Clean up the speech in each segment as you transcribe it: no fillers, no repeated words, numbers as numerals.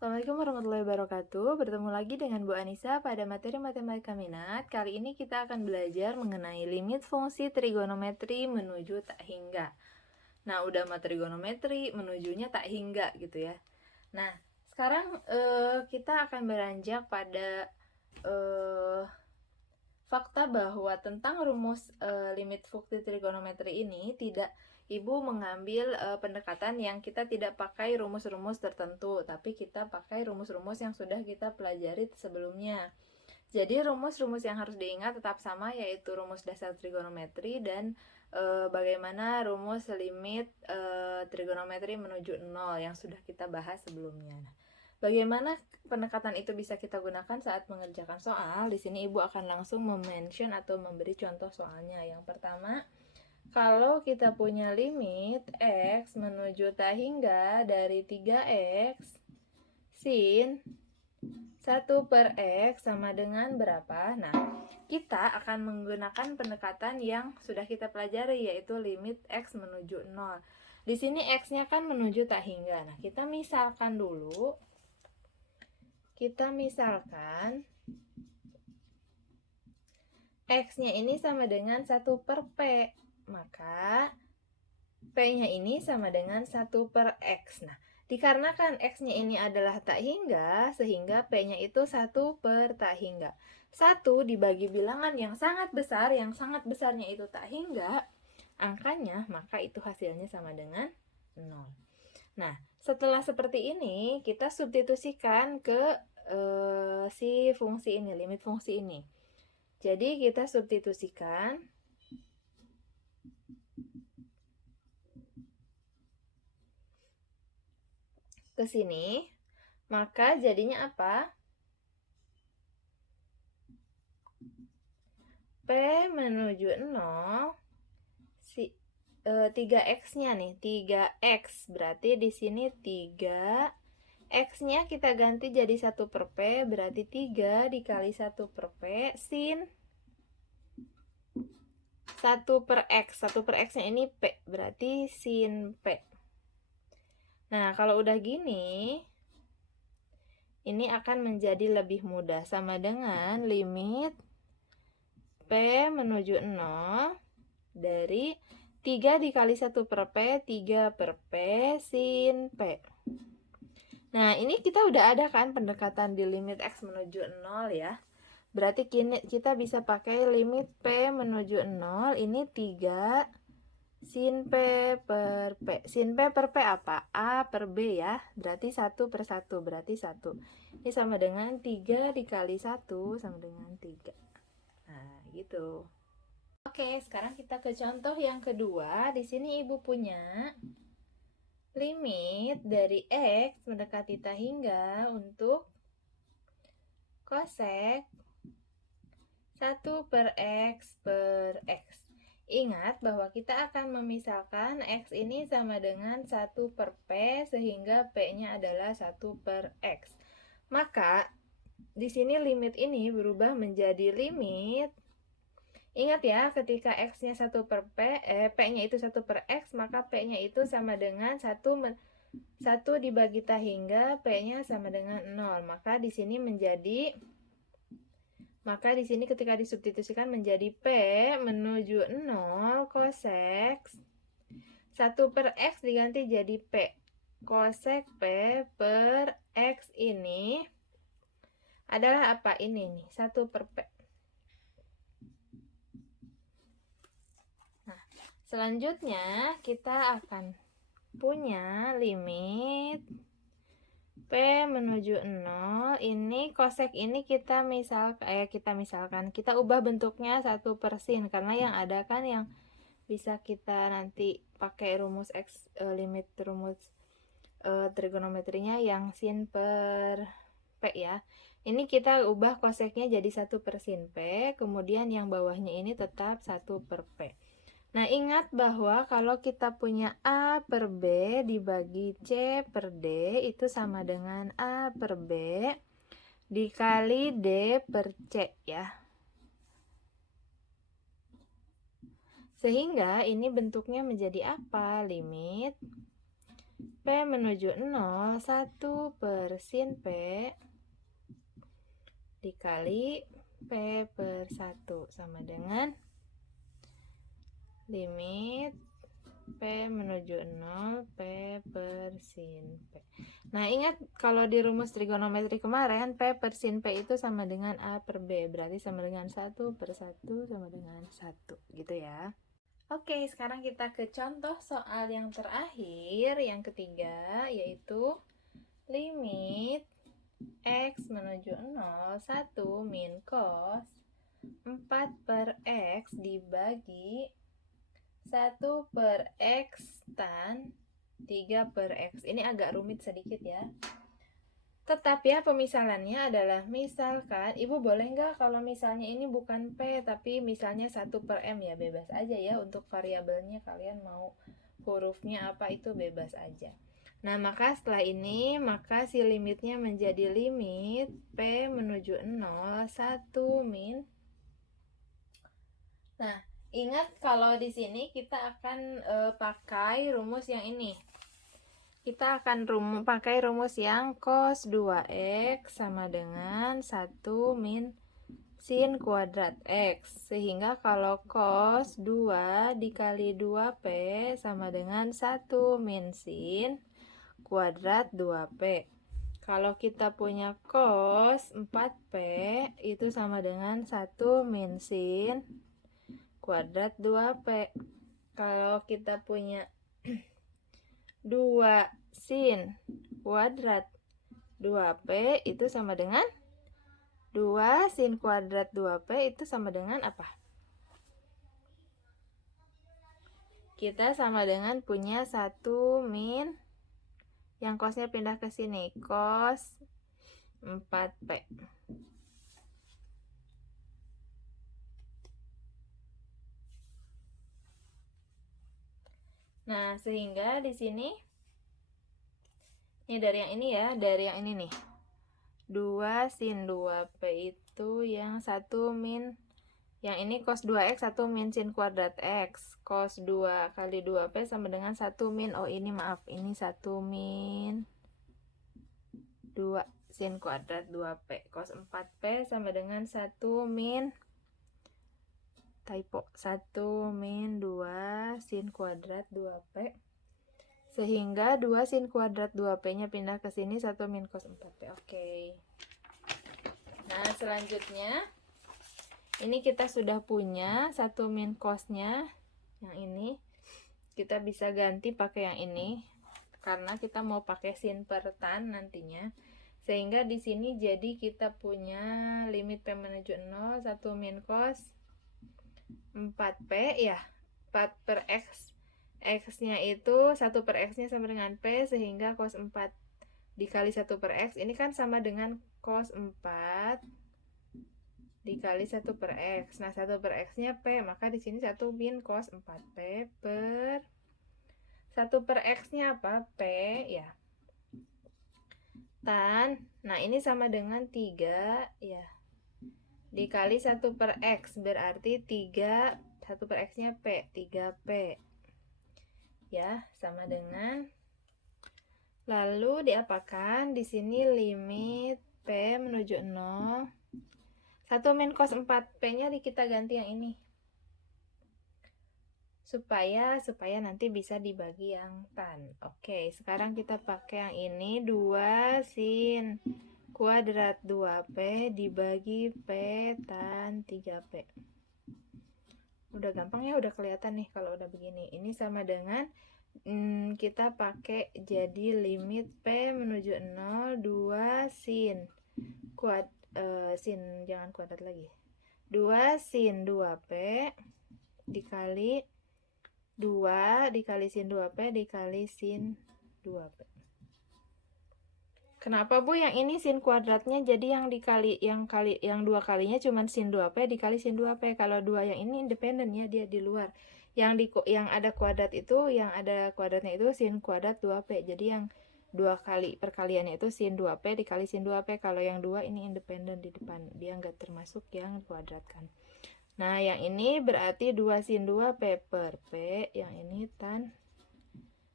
Assalamualaikum warahmatullahi wabarakatuh. Bertemu lagi dengan Bu Anissa pada materi matematika minat. Kali ini kita akan belajar mengenai limit fungsi trigonometri menuju tak hingga. Nah, udah mah trigonometri menujunya tak hingga gitu ya. Nah, sekarang kita akan beranjak pada eh, fakta bahwa tentang rumus limit fungsi trigonometri ini tidak Ibu mengambil pendekatan yang kita tidak pakai rumus-rumus tertentu, tapi kita pakai rumus-rumus yang sudah kita pelajari sebelumnya. Jadi rumus-rumus yang harus diingat tetap sama, yaitu rumus dasar trigonometri dan bagaimana rumus limit trigonometri menuju 0 yang sudah kita bahas sebelumnya. Nah, bagaimana pendekatan itu bisa kita gunakan saat mengerjakan soal? Di sini Ibu akan langsung mention atau memberi contoh soalnya. Yang pertama, kalau kita punya limit X menuju tak hingga dari 3X sin 1/X sama dengan berapa? Nah, kita akan menggunakan pendekatan yang sudah kita pelajari, yaitu limit X menuju 0. Di sini X-nya kan menuju tak hingga. Nah, kita misalkan dulu. X-nya ini sama dengan 1/P. Maka P-nya ini sama dengan 1/X. Nah, dikarenakan X-nya ini adalah tak hingga, sehingga P-nya itu 1 tak hingga. 1 dibagi bilangan yang sangat besar, yang sangat besarnya itu tak hingga, angkanya, maka itu hasilnya sama dengan 0. Nah, setelah seperti ini, kita substitusikan ke si fungsi ini, limit fungsi ini. Jadi, kita substitusikan ke sini, maka jadinya apa? P menuju 0, 3X-nya nih, 3X. Berarti di sini 3, X-nya kita ganti jadi 1/P, berarti 3 dikali 1/P sin 1/X. 1/X-nya ini P, berarti sin P. Nah, kalau udah gini, ini akan menjadi lebih mudah, sama dengan limit P menuju 0 dari 3 dikali 1/P, 3/P sin P. Nah, ini kita udah ada kan pendekatan di limit X menuju 0 ya. Berarti kita bisa pakai limit P menuju 0, ini 3 sin P per P. Sin P per P apa? A per B ya. Berarti 1/1, berarti 1. Ini sama dengan 3 dikali 1 sama dengan 3. Nah, gitu. Oke, sekarang kita ke contoh yang kedua. Di sini Ibu punya limit dari X mendekati tak hingga untuk cosec 1/X per X. Ingat bahwa kita akan memisahkan X ini sama dengan 1/P, sehingga P-nya adalah 1/X. Maka, di sini limit ini berubah menjadi limit. Ingat ya, ketika X-nya 1/P, P-nya itu 1/X, maka P-nya itu sama dengan 1 dibagi tak hingga, P-nya sama dengan 0. Maka di sini ketika disubstitusikan menjadi P menuju 0 cosec 1/X diganti jadi P. Cosec P per X ini adalah apa? Ini nih, 1/P. Nah, selanjutnya kita akan punya limit P menuju 0. Ini cosec ini kita misalkan kita ubah bentuknya 1/sin, karena yang ada kan yang bisa kita nanti pakai rumus limit rumus trigonometrinya yang sin per P ya. Ini kita ubah cosecnya jadi 1/sin P, kemudian yang bawahnya ini tetap 1/P. Nah, ingat bahwa kalau kita punya A per B dibagi C per D itu sama dengan A per B dikali D per C ya. Sehingga ini bentuknya menjadi apa? Limit P menuju 0, 1 per sin P dikali P per 1 sama dengan limit P menuju 0, P per sin P. Nah, ingat kalau di rumus trigonometri kemarin, P per sin P itu sama dengan A per B. Berarti sama dengan 1 per 1 sama dengan 1. Gitu ya. Oke, sekarang kita ke contoh soal yang terakhir, yang ketiga, yaitu limit X menuju 0, 1 min cos 4 per X dibagi 1 per X tan 3 per X. Ini agak rumit sedikit ya. Tetap ya, pemisalannya adalah misalkan, Ibu boleh nggak kalau misalnya ini bukan P, tapi misalnya 1 per M ya, bebas aja ya. Untuk variabelnya kalian mau hurufnya apa itu bebas aja. Nah, maka setelah ini, maka si limitnya menjadi limit P menuju 0, 1 min. Nah, ingat kalau di sini kita akan pakai rumus yang ini. Kita akan pakai rumus yang cos 2x sama dengan 1 min sin kuadrat X. Sehingga kalau cos 2 dikali 2P sama dengan 1 min sin kuadrat 2P. Kalau kita punya cos 4P itu sama dengan 1 min sin kuadrat 2P. Kalau kita punya 2 sin kuadrat 2P itu sama dengan 2 sin kuadrat 2P itu sama dengan apa? Kita sama dengan punya 1 min, yang cosnya pindah ke sini, cos 4P. Nah, sehingga di sini ini dari yang ini ya, dari yang ini nih. 2 sin 2P itu yang 1 min, yang ini cos 2x 1 min sin kuadrat X. Cos 2 kali 2P sama dengan 1 min, oh ini maaf, ini 1 min 2 sin kuadrat 2P. Cos 4P sama dengan 1 min, typo, 1 min 2 sin kuadrat 2P. Sehingga 2 sin kuadrat 2P-nya pindah ke sini, 1 min cos 4P. Oke. Nah, selanjutnya ini kita sudah punya 1 min cosnya yang ini. Kita bisa ganti pakai yang ini karena kita mau pakai sin per tan nantinya. Sehingga di sini jadi kita punya limit P menuju 0, 1 min cos 4P ya. 4 per X. X-nya itu 1 per X-nya sama dengan P, sehingga cos 4 dikali 1 per X ini kan sama dengan cos 4 dikali 1 per X. Nah, 1 per X-nya P, maka di sini 1 min cos 4P per 1 per X-nya apa? P ya. Tan, nah ini sama dengan 3 ya. Dikali 1 per X, berarti 3, 1 per X-nya P, 3P. Ya, sama dengan, lalu diapakan? Di sini limit P menuju 0, 1 min cos 4P-nya kita ganti yang ini. Supaya nanti bisa dibagi yang tan. Oke, sekarang kita pakai yang ini, 2 sin kuadrat 2P dibagi P tan 3P. Udah gampang ya, udah kelihatan nih kalau udah begini. Ini sama dengan kita pakai jadi limit P menuju 0, 2 sin sin, jangan kuadrat lagi, 2 sin 2P dikali 2 dikali sin 2P dikali sin 2P. Kenapa Bu yang ini sin kuadratnya jadi yang dua kalinya cuma sin 2P dikali sin 2P. Kalau 2 yang ini independen ya, dia di luar. Yang ada kuadrat itu, yang ada kuadratnya itu sin kuadrat 2P. Jadi yang 2 kali perkaliannya itu sin 2P dikali sin 2P. Kalau yang 2 ini independen di depan, dia nggak termasuk yang kuadrat kan. Nah, yang ini berarti 2 sin 2P per P, yang ini tan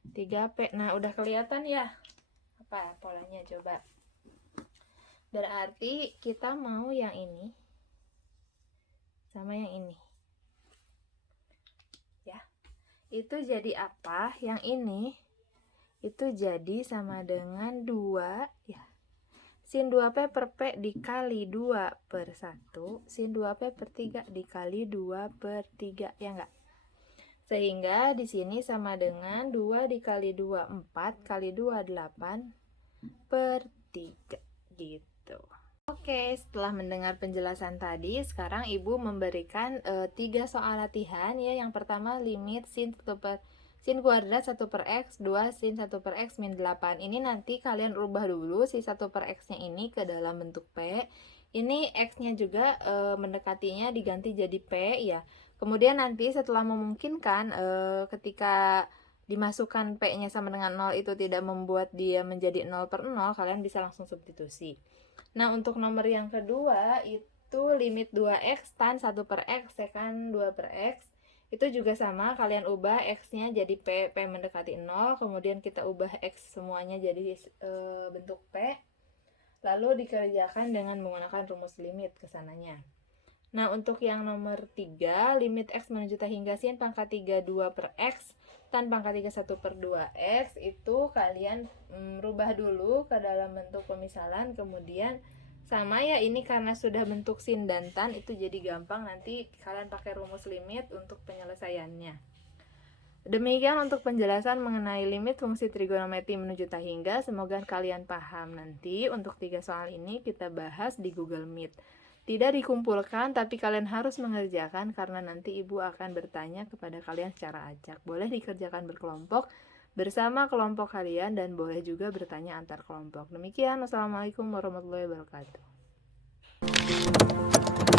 3P. Nah, udah kelihatan ya apa polanya, coba. Berarti kita mau yang ini sama yang ini. Ya. Itu jadi apa? Yang ini itu jadi sama dengan 2 ya. Sin 2P per P dikali 2 per 1, sin 2P per 3 dikali 2 per 3, ya enggak? Sehingga di sini sama dengan 2 dikali 2, 4, kali 2, 8 per 3, gitu. Oke, setelah mendengar penjelasan tadi, sekarang Ibu memberikan 3 soal latihan ya. Yang pertama limit sin kuadrat 1 per X, 2 sin 1 per X min 8. Ini nanti kalian rubah dulu si 1 per X nya ini ke dalam bentuk P. Ini X nya juga mendekatinya diganti jadi P ya. Kemudian nanti setelah memungkinkan ketika dimasukkan P nya sama dengan 0 itu tidak membuat dia menjadi 0 per 0, kalian bisa langsung substitusi. Nah, untuk nomor yang kedua itu limit 2X tan 1 per X sekan 2 per X. Itu juga sama, kalian ubah X-nya jadi P mendekati 0, kemudian kita ubah X semuanya jadi bentuk P, lalu dikerjakan dengan menggunakan rumus limit kesananya. Nah, untuk yang nomor 3, limit X menuju T hingga sin pangkat 3 2 per X tan pangkat 3 1 per 2X, itu kalian rubah dulu ke dalam bentuk pemisalan, kemudian sama ya, ini karena sudah bentuk sin dan tan, itu jadi gampang, nanti kalian pakai rumus limit untuk penyelesaiannya. Demikian untuk penjelasan mengenai limit fungsi trigonometri menuju tak hingga. Semoga kalian paham. Nanti untuk 3 soal ini kita bahas di Google Meet. Tidak dikumpulkan, tapi kalian harus mengerjakan karena nanti Ibu akan bertanya kepada kalian secara acak. Boleh dikerjakan berkelompok bersama kelompok kalian dan boleh juga bertanya antar kelompok. Demikian, wassalamualaikum warahmatullahi wabarakatuh.